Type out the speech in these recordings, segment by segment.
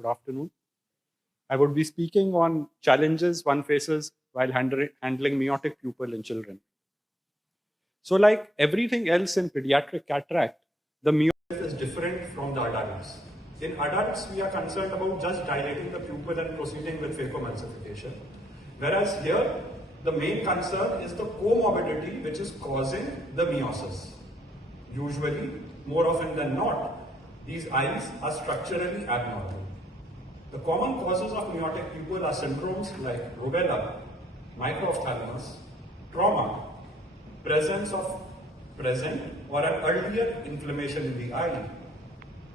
Good afternoon. I would be speaking on challenges one faces while handling miotic pupil in children. So, like everything else in pediatric cataract, the miotic is different from the adults. In adults, we are concerned about just dilating the pupil and proceeding with phacoemulsification. Whereas here, the main concern is the comorbidity which is causing the meiosis. Usually, more often than not, these eyes are structurally abnormal. The common causes of miotic pupil are syndromes like rubella, microphthalmos, trauma, presence of present or an earlier inflammation in the eye,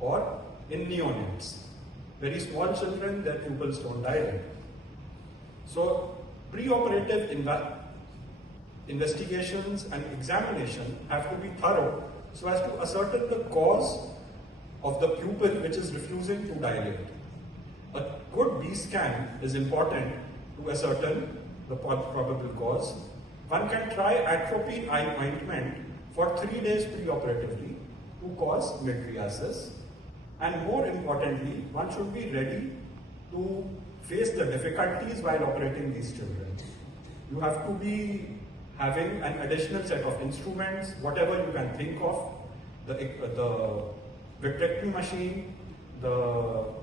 or in neonates. Very small children, their pupils don't dilate. So, preoperative investigations and examination have to be thorough so as to ascertain the cause of the pupil which is refusing to dilate. A good B scan is important to ascertain the probable cause. One can try atropine eye ointment for 3 days preoperatively to cause mydriasis. And more importantly, one should be ready to face the difficulties while operating these children. You have to be having an additional set of instruments, whatever you can think of, the vitrectomy machine, the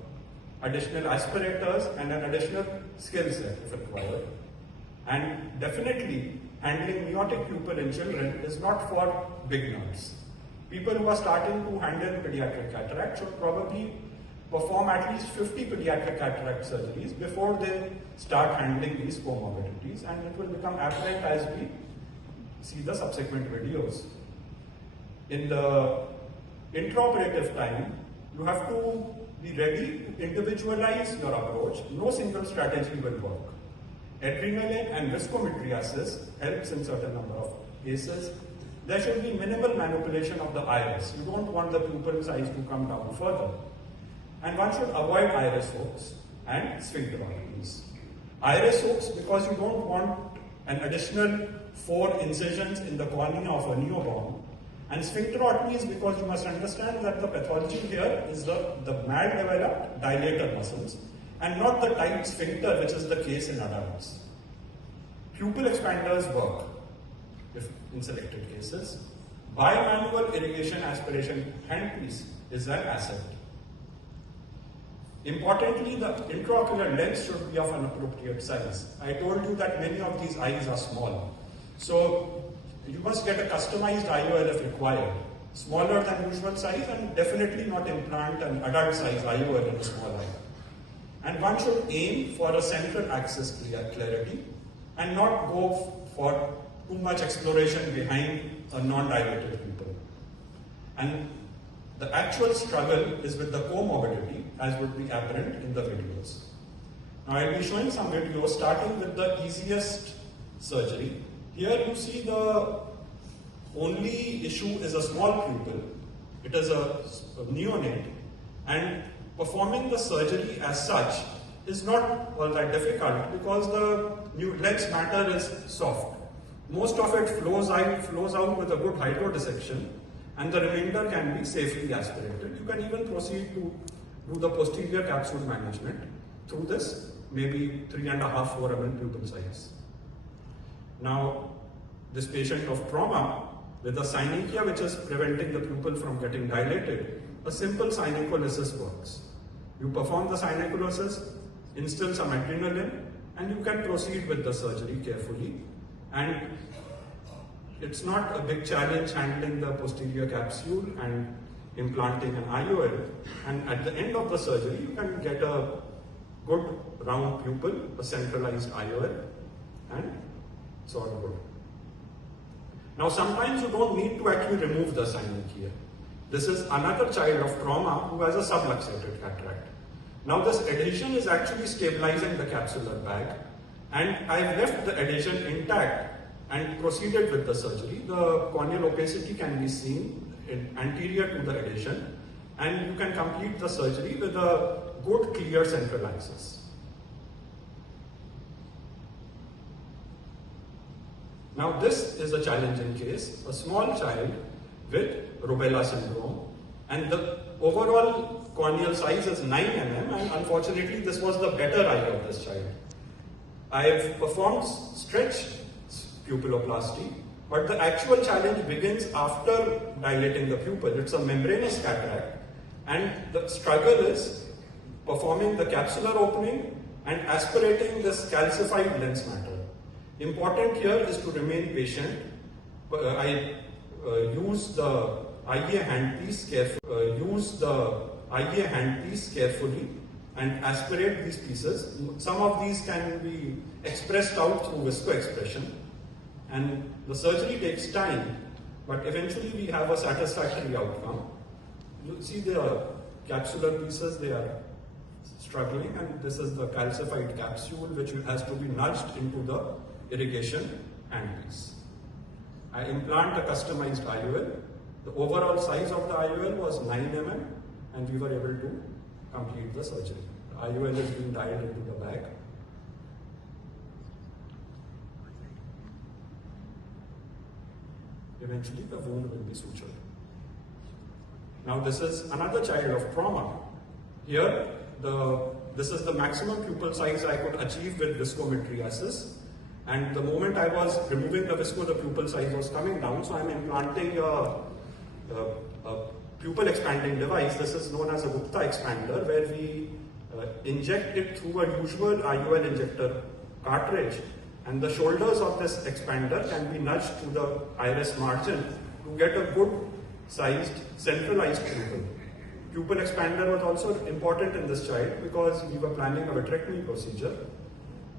additional aspirators, and an additional skill set if required. And definitely, handling miotic pupil in children is not for beginners. People who are starting to handle pediatric cataract should probably perform at least 50 pediatric cataract surgeries before they start handling these comorbidities, and it will become apparent as we see the subsequent videos. In the intraoperative time, you have to be ready to individualize your approach. No single strategy will work. Adrenaline and viscomydriasis helps in certain number of cases. There should be minimal manipulation of the iris. You don't want the pupil size to come down further. And one should avoid iris hooks and sphincterotomies. Iris hooks because you don't want an additional 4 incisions in the cornea of a newborn. And sphincterotomies because you must understand that the pathology here is the maldeveloped dilator muscles and not the tight sphincter, which is the case in adults. Pupil expanders work if in selected cases. Bimanual irrigation aspiration handpiece is an asset. Importantly, the intraocular lens should be of an appropriate size. I told you that many of these eyes are small. So you must get a customized IOL if required. Smaller than usual size, and definitely not implant an adult size IOL in a small eye. And one should aim for a central axis clarity and not go for too much exploration behind a non-dilated pupil. And the actual struggle is with the comorbidity, as would be apparent in the videos. Now I'll be showing some videos starting with the easiest surgery. Here you see the only issue is a small pupil. It is a neonate, and performing the surgery as such is not all that difficult because the lens matter is soft. Most of it flows out with a good hydrodissection, and the remainder can be safely aspirated. You can even proceed to do the posterior capsule management through this, maybe 3.5 4 mm pupil size. Now, this patient of trauma with a synechia which is preventing the pupil from getting dilated, a simple synecholysis works. You perform the synecholysis, instill some adrenaline, and you can proceed with the surgery carefully. And it's not a big challenge handling the posterior capsule and implanting an IOL. And at the end of the surgery, you can get a good round pupil, a centralized IOL, and it's all good. Now, sometimes you don't need to actually remove the synechia. This is another child of trauma who has a subluxated cataract. Now, this adhesion is actually stabilizing the capsular bag, and I've left the adhesion intact and proceeded with the surgery. The corneal opacity can be seen anterior to the adhesion, and you can complete the surgery with a good clear central axis. Now this is a challenging case, a small child with rubella syndrome, and the overall corneal size is 9 mm, and unfortunately this was the better eye of this child. I have performed stretch pupilloplasty, but the actual challenge begins after dilating the pupil. It's a membranous cataract, and the struggle is performing the capsular opening and aspirating this calcified lens matter. Important here is to remain patient. I use the IEA handpiece carefully and aspirate these pieces. Some of these can be expressed out through viscoexpression, and the surgery takes time, but eventually we have a satisfactory outcome. You see the capsular pieces, they are struggling, and this is the calcified capsule which has to be nudged into the irrigation handpiece. I implant a customized IOL. The overall size of the IOL was 9 mm, and we were able to complete the surgery. The IOL is being dialed into the bag. Eventually the wound will be sutured. Now this is another child of trauma. Here, this is the maximum pupil size I could achieve with viscometriasis. And the moment I was removing the visco, the pupil size was coming down. So I'm implanting a pupil expanding device. This is known as a Gupta expander, where we inject it through a usual IOL injector cartridge, and the shoulders of this expander can be nudged to the iris margin to get a good sized centralized pupil. Pupil expander was also important in this child because we were planning a vitrectomy procedure,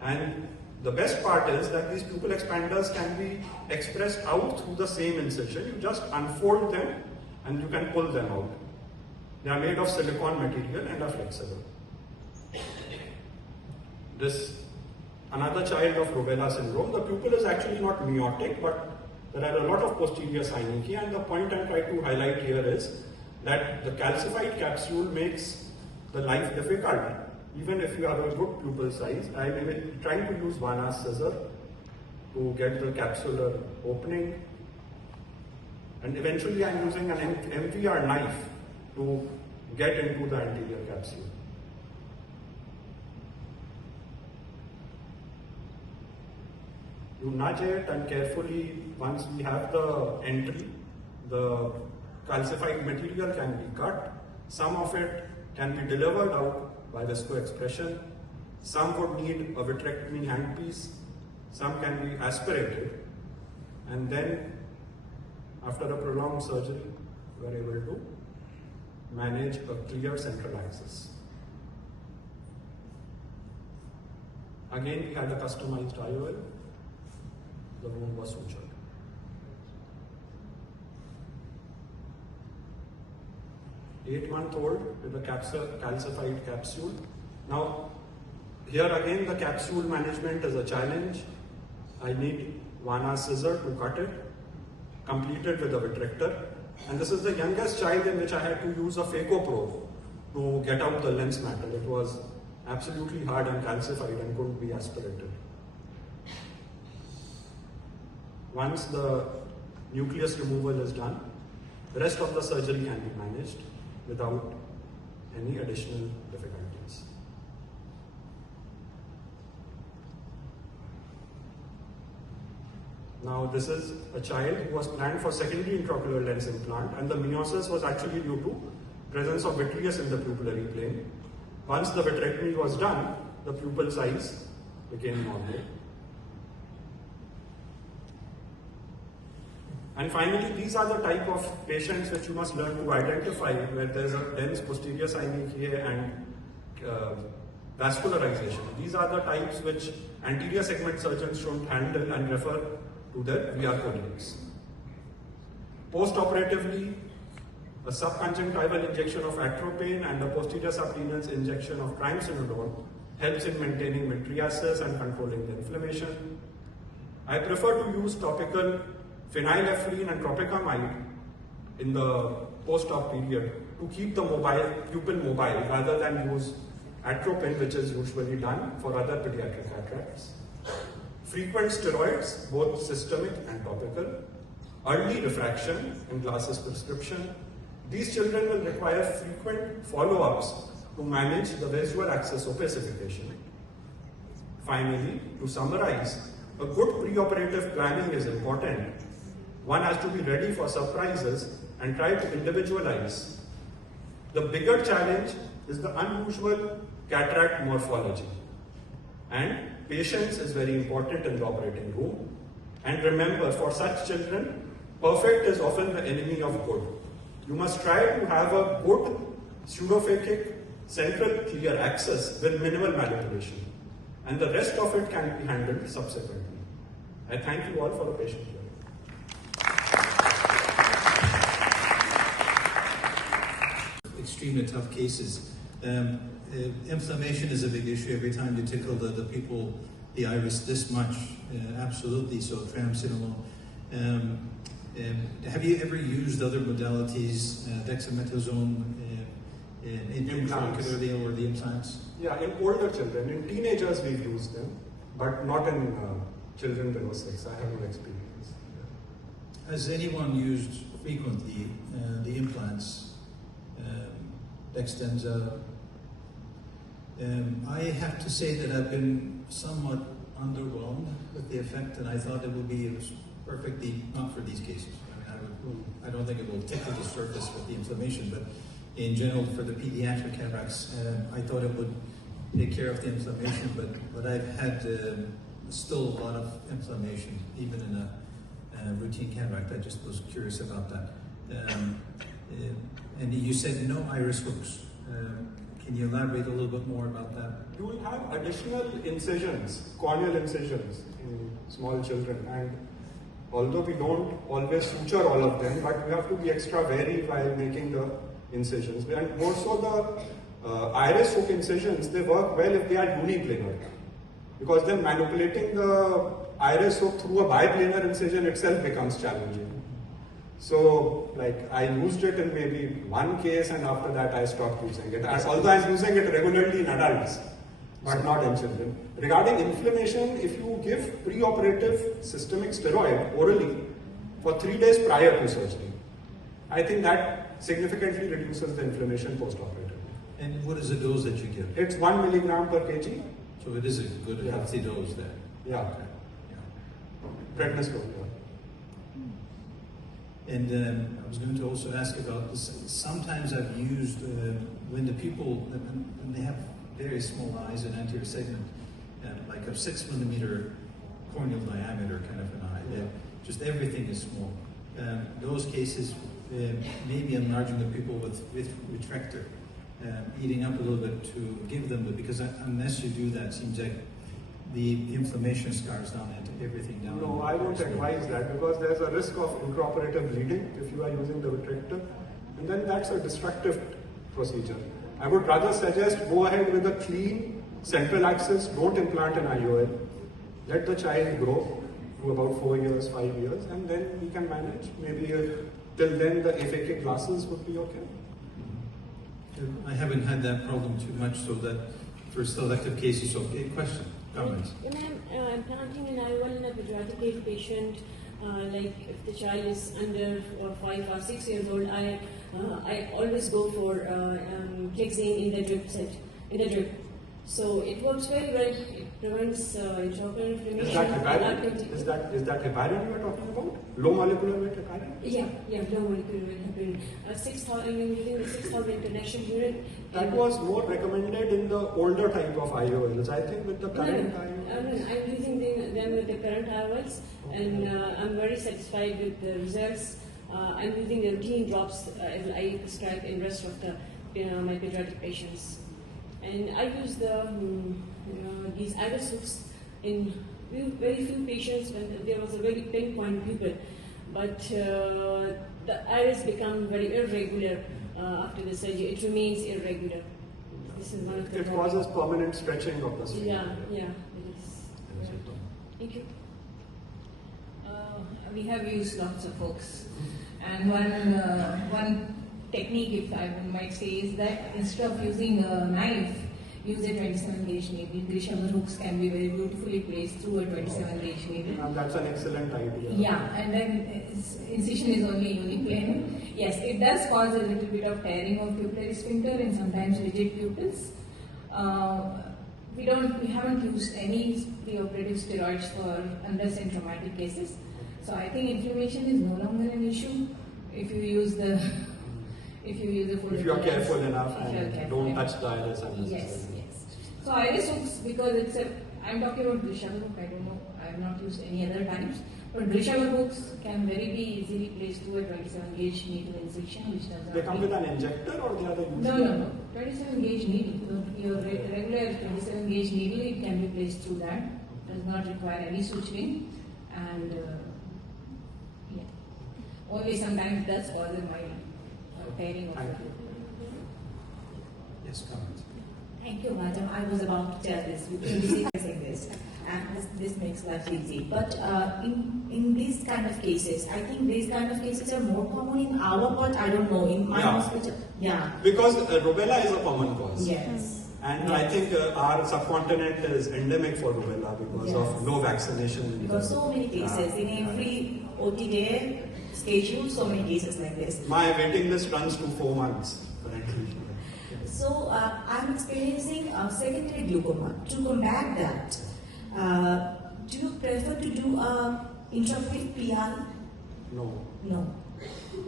and the best part is that these pupil expanders can be expressed out through the same incision. You just unfold them and you can pull them out. They are made of silicone material and are flexible. This another child of rubella syndrome. The pupil is actually not miotic, but there are a lot of posterior synechiae, and the point I'm trying to highlight here is that the calcified capsule makes the life difficult. Even if you have a good pupil size, I am trying to use Vanna's scissor to get the capsular opening, and eventually I am using an MVR knife to get into the anterior capsule. You nudge it, and carefully, once we have the entry, the calcified material can be cut. Some of it can be delivered out by viscoexpression. Some would need a vitrectomy handpiece. Some can be aspirated. And then, after a prolonged surgery, we are able to manage a clear central axis. Again, we had a customized IOL. The wound was sutured. Eight-month-old with a calcified capsule. Now, here again the capsule management is a challenge. I need Vanna's scissor to cut it, completed with a vitrector. And this is the youngest child in which I had to use a phaco probe to get out the lens matter. It was absolutely hard and calcified and couldn't be aspirated. Once the nucleus removal is done, the rest of the surgery can be managed without any additional difficulties. Now this is a child who was planned for secondary intraocular lens implant, and the meiosis was actually due to presence of vitreous in the pupillary plane. Once the vitrectomy was done, the pupil size became normal. And finally, these are the type of patients which you must learn to identify, where there is a dense posterior synechiae and vascularization. These are the types which anterior segment surgeons should handle and refer to their VR colleagues. Post-operatively, a subconjunctival injection of atropine and a posterior sublenos injection of triamcinolone helps in maintaining mydriasis and controlling the inflammation. I prefer to use topical phenylephrine and tropicamide in the post-op period to keep the pupil mobile rather than use atropine, which is usually done for other pediatric cataracts. Frequent steroids, both systemic and topical. Early refraction in glasses prescription. These children will require frequent follow-ups to manage the visual axis opacification. Finally, to summarize, a good preoperative planning is important. One has to be ready for surprises and try to individualize. The bigger challenge is the unusual cataract morphology. And patience is very important in the operating room. And remember, for such children, perfect is often the enemy of good. You must try to have a good pseudophakic central clear axis with minimal manipulation. And the rest of it can be handled subsequently. I thank you all for the patient hearing. Extremely tough cases. Inflammation is a big issue every time you tickle the pupil, the iris this much. Absolutely, so triamcinolone. Have you ever used other modalities, dexamethasone, intraocularly or the implants? Yeah, in older children. In teenagers we've used them, but not in children below 6. I have no experience. Has anyone used frequently the implants, Dextenza? I have to say that I've been somewhat underwhelmed with the effect, and I thought it would be perfectly not for these cases. I don't think it will tickle the surface with the inflammation, but in general for the pediatric cataracts, I thought it would take care of the inflammation, but I've had still a lot of inflammation, even in a routine cataract. I just was curious about that. And you said no iris hooks. Can you elaborate a little bit more about that? You will have additional incisions, corneal incisions in small children, and although we don't always suture all of them, but we have to be extra wary while making the incisions. And more so the iris hook incisions, they work well if they are uniplanar, because then manipulating the iris hook through a biplanar incision itself becomes challenging. So, like, I used it in maybe one case, and after that I stopped using it. Although I'm using it regularly in adults, but not in children. Regarding inflammation, if you give preoperative systemic steroid orally for 3 days prior to surgery, I think that significantly reduces the inflammation post-operatively. And what is the dose that you give? It's 1 milligram per kg. So it is a good, healthy dose there. Yeah. Okay. Prednisone, yeah. And I was going to also ask about this. Sometimes I've used, when the pupil, when they have very small eyes and anterior segment, like a 6 millimeter corneal diameter kind of an eye, just everything is small. Those cases, maybe enlarging the pupil with retractor, eating up a little bit to give them, because unless you do that, it seems like the inflammation scars down into everything down. No, I won't advise that, because there's a risk of intraoperative bleeding if you are using the retractor, and then that's a destructive procedure. I would rather suggest go ahead with a clean central axis, don't implant an IOL, let the child grow to about 4 years, 5 years, and then we can manage. Maybe till then the aphakic glasses would be okay. I haven't had that problem too much, so that for selective cases, okay. Question, comments? When I'm implanting an IOL in a pediatric patient, like if the child is under 5 or 6 years old, I always go for Clexane in the drip set, in the drip. So it works very well. It prevents intraocular inflammation. Is that heparin you are talking about? Low molecular weight heparin? Yeah, low molecular weight heparin. 6,000, using the 6,000 international unit. That was more recommended in the older type of IOLs. I think with the current IOLs. I'm using them with the current IOLs, and I'm very satisfied with the results. I'm using the routine drops as I prescribe in rest of the my pediatric patients. And I use these iris hooks in very few patients when there was a very pinpoint pupil, but the iris become very irregular after the surgery. It remains irregular. This is one of the It causes permanent stretching of the skin. Yeah, it is. Thank you. We have used lots of hooks, and one technique, if I might say, is that instead of using a knife, use a 27 gauge needle. Grishammer hooks can be very beautifully placed through a 27 gauge needle. And that's an excellent idea. Yeah, and then incision is only uniplane. Yes, it does cause a little bit of tearing of pupillary sphincter and sometimes rigid pupils. We haven't used any preoperative steroids for under-symptomatic cases. So I think inflammation is no longer an issue if you use the full. If you are careful enough and don't touch the iris unnecessarily. Yes, yes. So iris hooks, because I'm talking about Grishammer hook. I don't know. I have not used any other types. But Grishammer hooks can very be easily placed through a 27 gauge needle incision, which does not. They come with an injector or they are the usual? No. 27 gauge needle. Your regular 27 gauge needle, it can be placed through that. Does not require any suturing, and only sometimes does cause a mild tearing of the. Yes, comment. Thank you, madam. I was about to tell this. You can be saying this, and this makes life easy. But in these kind of cases, I think these kind of cases are more common in our part. I don't know, in my hospital. Yeah. Because rubella is a common cause. Yes. And I think our subcontinent is endemic for rubella because of low vaccination. Because so many cases in every OT day schedule, so many cases like this. My waiting list runs to 4 months currently. So I'm experiencing secondary glaucoma. To combat that, do you prefer to do intraoperative PR? No. No.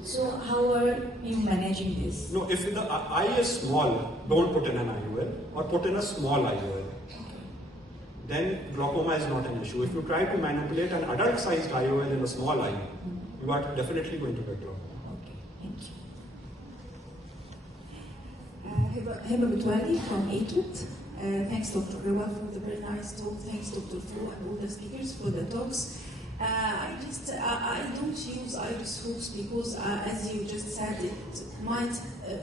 So how are you managing this? No, if the eye is small, don't put in an IOL or put in a small IOL. Then glaucoma is not an issue. If you try to manipulate an adult-sized IOL in a small eye, you are definitely going to get glaucoma. Okay, thank you. Heba Bitwali from Egypt. Thanks, Dr. Rewa, for the very nice talk. Thanks, Dr. Fu, and all the speakers for the talks. I don't use iris hooks because, as you just said, it might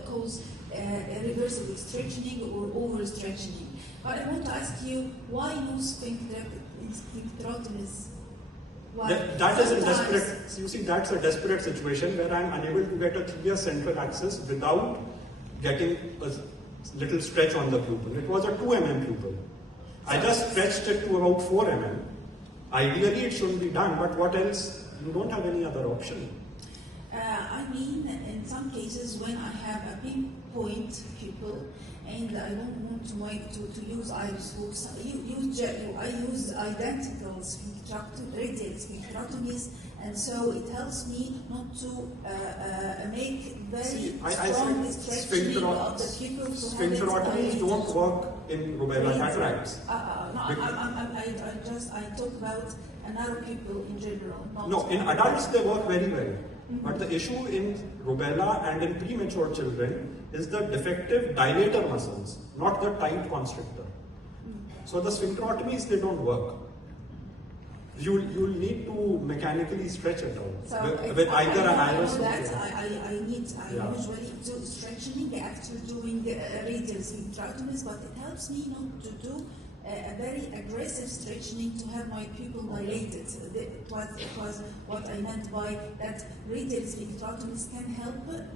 cause irreversible stretching or overstretching. But I want to ask you, why use sphincterotomies? That is a desperate. You see, that's a desperate situation where I'm unable to get a clear central axis without getting a little stretch on the pupil. It was a 2 mm pupil. I just stretched it to about 4 mm. Ideally, it shouldn't be done, but what else? You don't have any other option. I mean, in some cases, when I have a pinpoint pupil and I don't want to use iris hooks, I use identical radial sphincterotomies, and so it helps me not to make very strong stretching of the pupil. Sphincterotomies don't work in rubella cataracts. I talk about a narrow pupil in general. No, in adults they work very well. But the issue in rubella and in premature children is the defective dilator muscles, not the tight constrictor. So the sphincterotomies, they don't work. You'll need to mechanically stretch it out so with either an iris or I usually do stretching after doing radial sphincterotomies, but it helps me not to do a very aggressive stretching to have my pupil dilated. It was what I meant by that radial sphincterotomies can help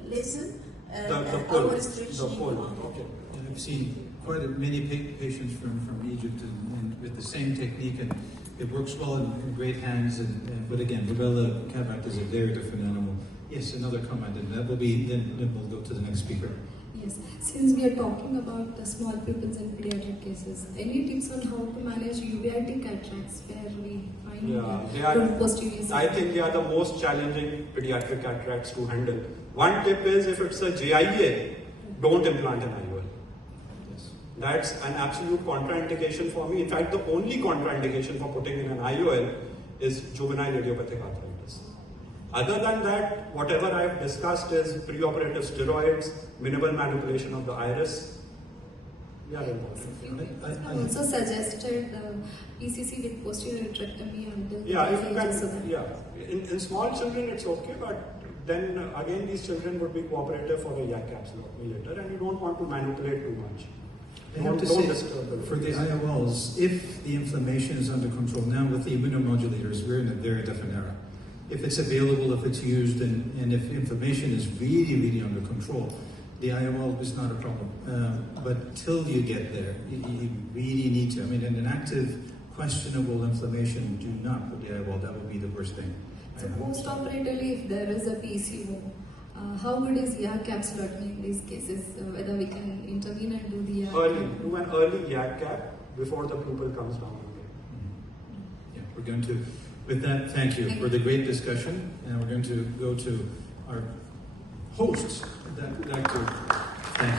lessen our stretching. The pull. Okay. And I've seen quite many patients from Egypt and with the same technique, and it works well in great hands. But again, rubella cataract is a very different animal. Yes, another comment, and that will be, then we'll go to the next speaker. Yes, since we are talking about the small pupils and pediatric cases, any tips on how to manage uveitic cataracts where we find posterior? I think they are the most challenging pediatric cataracts to handle. One tip is, if it's a JIA, don't implant an IOL. Yes. That's an absolute contraindication for me. In fact, the only contraindication for putting in an IOL is juvenile idiopathic arthritis. Other than that, whatever I have discussed is preoperative steroids, minimal manipulation of the iris. Yeah, I also suggested PCC with posterior vitrectomy until in small children it's okay, but then again these children would be cooperative for the yak capsulotomy later, and you don't want to manipulate too much. I have to say, for the IOLs, if the inflammation is under control, now with the immunomodulators, we're in a very different era. If it's available, if it's used, and if inflammation is really, really under control, the IOL is not a problem. But till you get there, you really need to. I mean, in an active, questionable inflammation, do not put the IOL. That would be the worst thing. So post-operatively, if there is a PCO, how good is YAG cap scrutiny in these cases? Whether we can intervene and do the YAG cap? Do an early YAG cap before the pupil comes down again. Yeah, we're going to, with that, thank you for the great discussion. And we're going to go to our hosts, Dr.